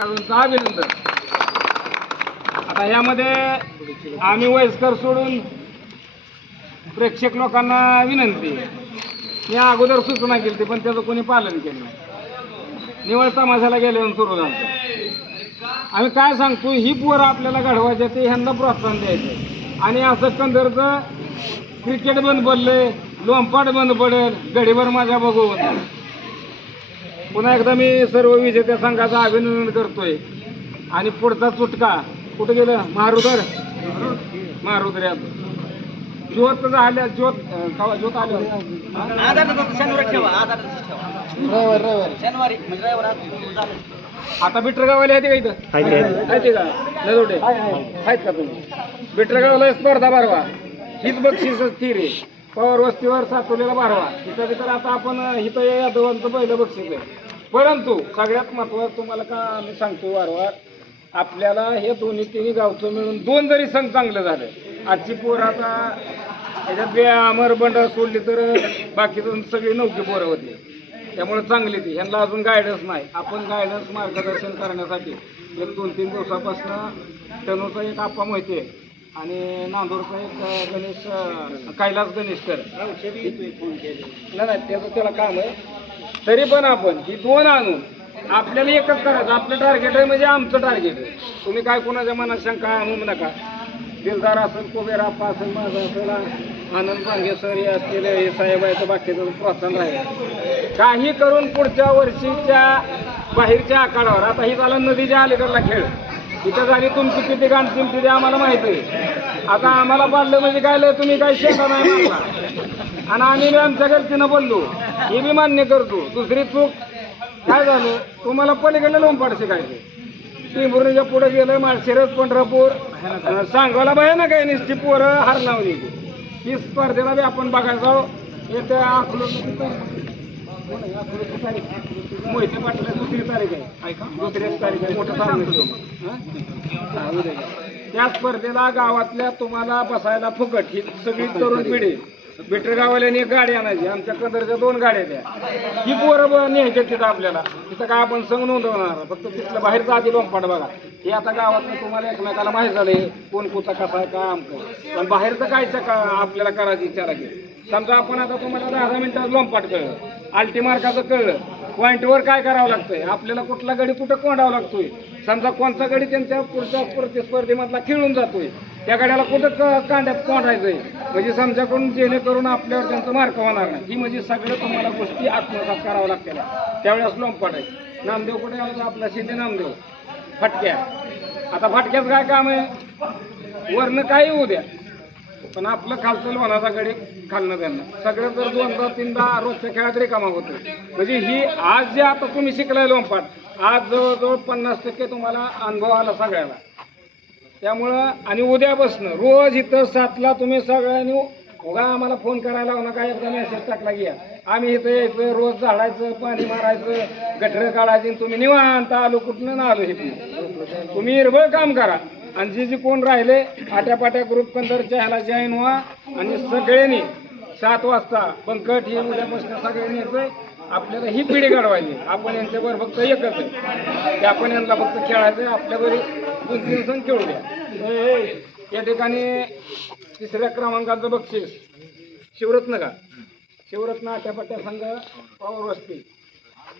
खेळाडूंचं अभिनंदन आता यामध्ये आम्ही वयस्कर सोडून प्रेक्षक लोकांना विनंती मी अगोदर सूचना केली होती, पण त्याचं कोणी पालन केलं नाही. निवळ तमाशाला गेल्यावर सुरू झालं. आम्ही काय सांगतो ही पोरं आपल्याला घडवायचे ते ह्यांना प्रोत्साहन द्यायचं. आणि असं कंदरचं क्रिकेट बंद पडलंय लोंपाट बंद पडेल गडीवर माझ्या बघून पुन्हा एकदा मी सर्व विजेत्या संघाचं अभिनंदन करतोय. आणि पुढचा चुटका कुठं गेलं? महारुदर? महारुदऱ्यात ज्योत झाल्या ज्योत कवा ज्योत आलं आता बिटरगावला येते का इथं? आहेत का? नजोटे? आहेत का तुम्ही? बिटरगावला स्पर्धा भरवा हीच बक्षीस स्थिर आहे. पवार वस्तीवर सातवलेला भरवा इथं तर आता आपण इथं या यादवांचं पहिलं बक्षीस आहे. परंतु सगळ्यात महत्वाचं तुम्हाला का मी सांगतो वारंवार आपल्याला हे दोन्ही तिन्ही गावचं मिळून दोन जरी संघ चांगलं झालं आजची पोरं आता ह्याच्यात बी अमर बंड सोडली तर बाकीचं सगळी नौकी पोरं होती. त्यामुळे चांगली ती. ह्यांना अजून गायडन्स नाही. आपण गायडन्स मार्गदर्शन करण्यासाठी एक दोन तीन दिवसापासून टनूचा एक आप्पा मोहिते आणि नांदूरचा एक गणेश कैलास गणेशकर. नाही त्याचं त्याला काम आहे. तरी पण आपण ही दोन आणून आपल्याला एकच करायचं. आपलं टार्गेट आहे म्हणजे आमचं टार्गेट आहे. तुम्ही काय कोणाच्या मनात शंका आणू नका. दिलदार असेल कुबेर आप्पा असेल माझं असेल आनंद पांगे सर हे असतील हे साहेब आहे तर बाकीचं प्रोत्साहन राहील. काही करून पुढच्या वर्षीच्या बाहेरच्या आखाड्यावर. आता ही झाला नदीच्या अलीकडला खेळ. इथं झाली तुमची किती गाणतीम तिथे आम्हाला माहिती आहे. आता आम्हाला पाडलं म्हणजे काय तुम्ही काही शेता नाही मारला. आणि आम्ही आमच्या गलतीनं बोललो. हे बी मान्य करतो. दुसरी चूक काय झालं? तुम्हाला पलीकडे लोंपाड शिकायचं टिंबुर्णीच्या पुढे गेलं माळशिरस पंढरपूर. सांगवाला सांगोला ना काही नुसती पोरं हार लावली. ही स्पर्धेला बी आपण बघायचो येते येत्या अकलूज मोहिते पाटील दुसरी तारीख आहे. ऐका. दुसरी तारीख आहे. मोठं सामने त्या स्पर्धेला गावातल्या तुम्हाला बसायला फुकट. ही सगळी तरुण पिढी. बेटर गावाल्याने एक गाडी आणायची. आमच्या कंदरच्या दोन गाड्या द्या ही पोरं न्यायच्या तिथं आपल्याला. तिथं काय आपण संघ नोंदवणार. फक्त तिथलं बाहेरचं आधी लोंपाट बघा. हे आता गावातलं तुम्हाला एकमेकाला माहीत झालंय. कोण कुठं कसा आहे काय आमचं. पण बाहेरचं काय का आपल्याला करायची इच्छा लागेल समजा आपण आता तुम्हाला दहा दहा मिनिटात लोंपाट कळलं. आल्टी मार्काचं कळलं. पॉईंटवर काय करावं लागतंय? आपल्याला कुठला गडी कुठं कोंडावा लागतोय? समजा कोणता गडी त्यांच्या पुढच्या प्रतिस्पर्धेमधला खेळून जातोय. त्या गाड्याला कुठं क- कांड्यात कोंडायचंय? म्हणजे समजाकडून जेणेकरून आपल्यावर त्यांचं मार्क होणार नाही? ही म्हणजे सगळं तुम्हाला गोष्टी आत्मसात करावं लागतील. त्यावेळेस लोंपाट आहे. नामदेव कुठे आला आपला शिंदे नामदेव. फटक्या. आता फटक्यात काय काम आहे? वरनं काही होऊ द्या. पण आपलं खालचं लोणाचा गडी खालणं त्यांना. सगळं जर दोनदा तीनदा रोजच्या खेळात रिकामा होतो म्हणजे ही आज जे आता तुम्ही शिकलाय लोंपाट आज जवळजवळ पन्नास टक्के तुम्हाला अनुभव आला सगळ्याला. त्यामुळं आणि उद्यापासनं रोज इथं सातला तुम्ही सगळ्यांनी उगा आम्हाला फोन करायला लावू नका एकदा मेसेज टाकला घ्या आम्ही इथं यायचं रोज झाडायचं पाणी मारायचं गठरं काढायची आणि तुम्ही निवांत आलो कुठनं ना आलो हे तुम्ही हिरबळ काम करा. आणि जे जे कोण राहिले आट्यापाट्या ग्रुप कंदरच्या ह्याला जॉईन व्हा. आणि सगळ्यांनी सात वाजता पंकट हे उद्यापासून सगळ्यांनी येतोय. आपल्याला ही पिढी घडवायची. आपण यांच्याबरोबर फक्त एकच आहे. की आपण यांना फक्त खेळायचं आपल्याबरोबर दोन तीन सण खेळू द्या या ठिकाणी तिसऱ्या क्रमांकाचं बक्षीस. शिवरत्न का शिवरत्न आट्यापाट्या संघ पावर वस्ती.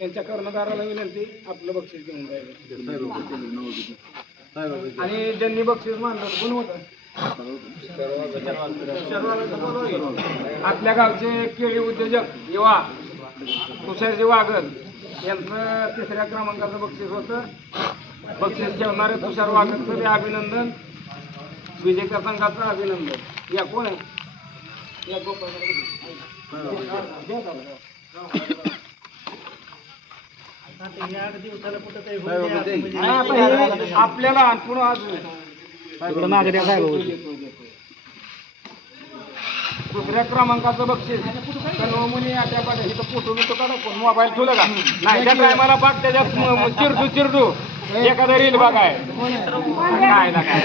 यांच्या कर्णधाराला विनंती आपलं बक्षीस घेऊन जायचं. आणि ज्यांनी बक्षीस मानलं कोण होतं? आपल्या गावचे केळी उद्योजक युवा तुषारजी वाघन यांचं तिसऱ्या क्रमांकाचं बक्षीस होतं. बक्षीस ठेवणारे तुषार वाघरचं बी अभिनंदन. विजेत्या संघाचं अभिनंदन. या कोण आहे? या गोपाळ आपल्याला अजून दुसऱ्या क्रमांकाचं बक्षीस. कन्वमुनी आट्यापाट्या इथं फोटो बिटो काढा. कोण? मोबाईल ठेवलं का? नाही त्या टायमाला पाक त्याच्यात चिरडू चिरडू. एखादं रील बघाय काय ना काय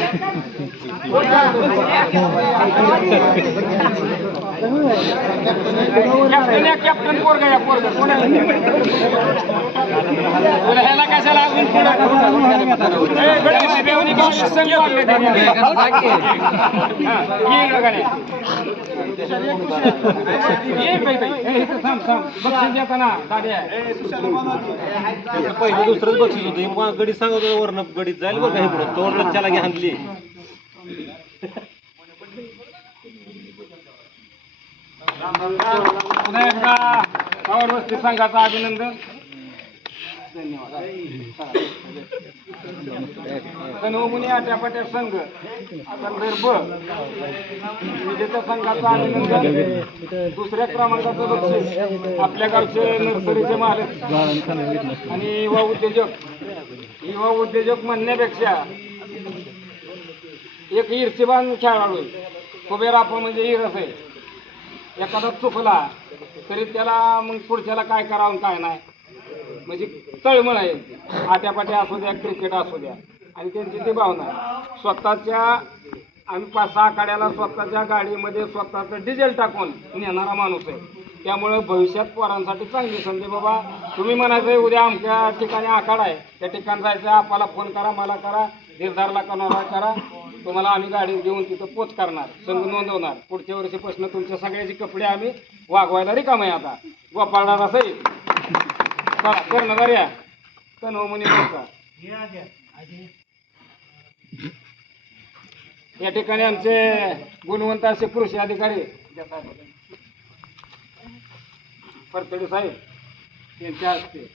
कॅप्टन या कॅप्टन पोरग या पोरग कोणाला ह्याला कशाला अजून पुढे संघ वाढले पहिलं दुसरंच बक्षीस होतं मग गडी सांगत होतं वरनं गडीत जाईल बघा हे पुढं तोवर लक्षाला घ्या आणली पुन्हा एकदा पवार वस्ती संघाचं अभिनंदन धन्यवाद कनवमुनी आट्यापाट्या संघ. आता ब विजेत्या संघाचं अभिनंदन दुसऱ्या क्रमांकाचं बक्षीस आपल्या गावचे नर्सरीचे मालक आणि युवा उद्योजक. युवा उद्योजक म्हणण्यापेक्षा एक ईर्षिबान खेळाडू आहे. आपण म्हणजे इरस आहे. एखादा चुकला तरी त्याला मग पुढच्याला काय करावं काय नाही. म्हणजे तळमळ आहे. आट्यापाट्या असू द्या क्रिकेट असू द्या. आणि त्यांची ती भावना स्वतःच्या आम्ही पाच सहा काड्याला स्वतःच्या गाडीमध्ये स्वतःचं डिझेल टाकून नेणारा माणूस आहे. त्यामुळं भविष्यात पोरांसाठी चांगली संधी बाबा. तुम्ही म्हणायचं उद्या आमच्या ठिकाणी आखाडा आहे. त्या ठिकाणी जायचं आपल्याला फोन करा मला करा निर्धारला करणारा करा. तुम्हाला आम्ही गाडी घेऊन तिथं पोच करणार संघ नोंदवणार. पुढच्या वर्षीपासून तुमच्या सगळ्याचे कपडे आम्ही वागवायला रिकाम आहे आता. गोपाळणार सहित चला कर्णधार या. कन्हो म्हणे या ठिकाणी आमचे गुणवंत असे कृषी अधिकारी परतडे साहेब यांच्या हस्ते.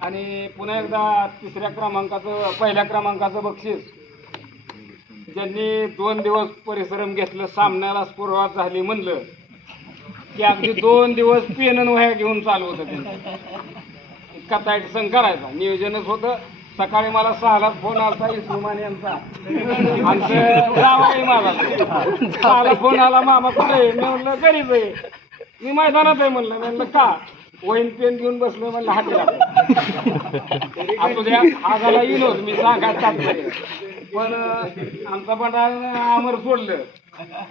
आणि पुन्हा एकदा तिसऱ्या क्रमांकाचं पहिल्या क्रमांकाचं बक्षीस. ज्यांनी दोन दिवस परिश्रम घेतलं सामन्याला सुरुवात झाली म्हणलं की अगदी दोन दिवस पेन वह्या घेऊन चालू होतं त्यांचं इतका ताईट सण करायचा. नियोजनच होतं. सकाळी मला सहालाच फोन आलता इसुमान यांचा. आमचं गाव माझा सहाला फोन आला मामा कुठे मी म्हणलं घरीच आहे. मी मैदानात आहे म्हणलं. मी म्हणलं का? वहीन पेन घेऊन बसलो म्हणलं हातीला. असू द्या आगाला येईल मी सांगायचं पण आमचा बंडा आमर सोडलं.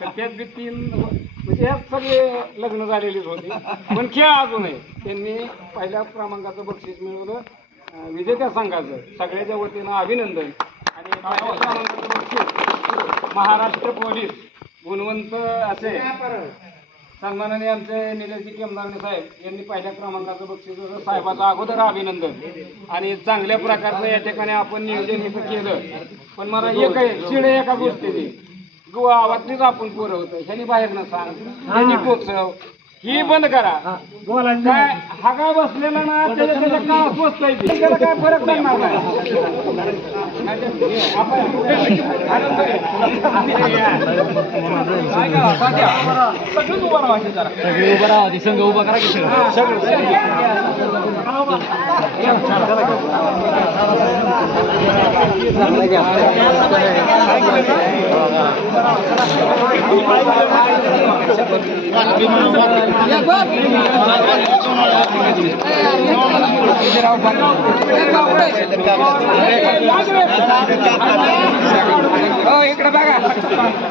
तर त्यात बी तीन म्हणजे यात सगळे लग्न झालेलीच होती. पण खेळ अजून आहे. त्यांनी पहिल्या क्रमांकाचं बक्षीस मिळवलं विजेत्या संघाचं. सगळ्याच्या वतीनं अभिनंदन. आणि पहिल्या क्रमांकाचं बक्षीस महाराष्ट्र पोलीस. गुणवंत असे. सन्मानाने आमचे निलेशजी केमदारणे साहेब यांनी पहिल्या क्रमांकाचं बक्षीस. साहेबाचं अगोदर अभिनंदन. आणि चांगल्या प्रकारचं या ठिकाणी आपण नियोजन इथं केलं. पण मला एक आहे चिड आहे एका गोष्टीची गावातलीच आपण पोरं होतं? ह्यानी बाहेर न सांग. ह्यानी पोचव. ही बंद करा काय हा काय बसलेला ना त्याच्या त्याच्या का स्वस्त आहे ते. त्याला काय फरक पडणार नाही आनंद आहे. काय का? तात्या, सगळीच उभं जरा. सगळे राहा संघ उभा करा की हो हो, इकडे बघा.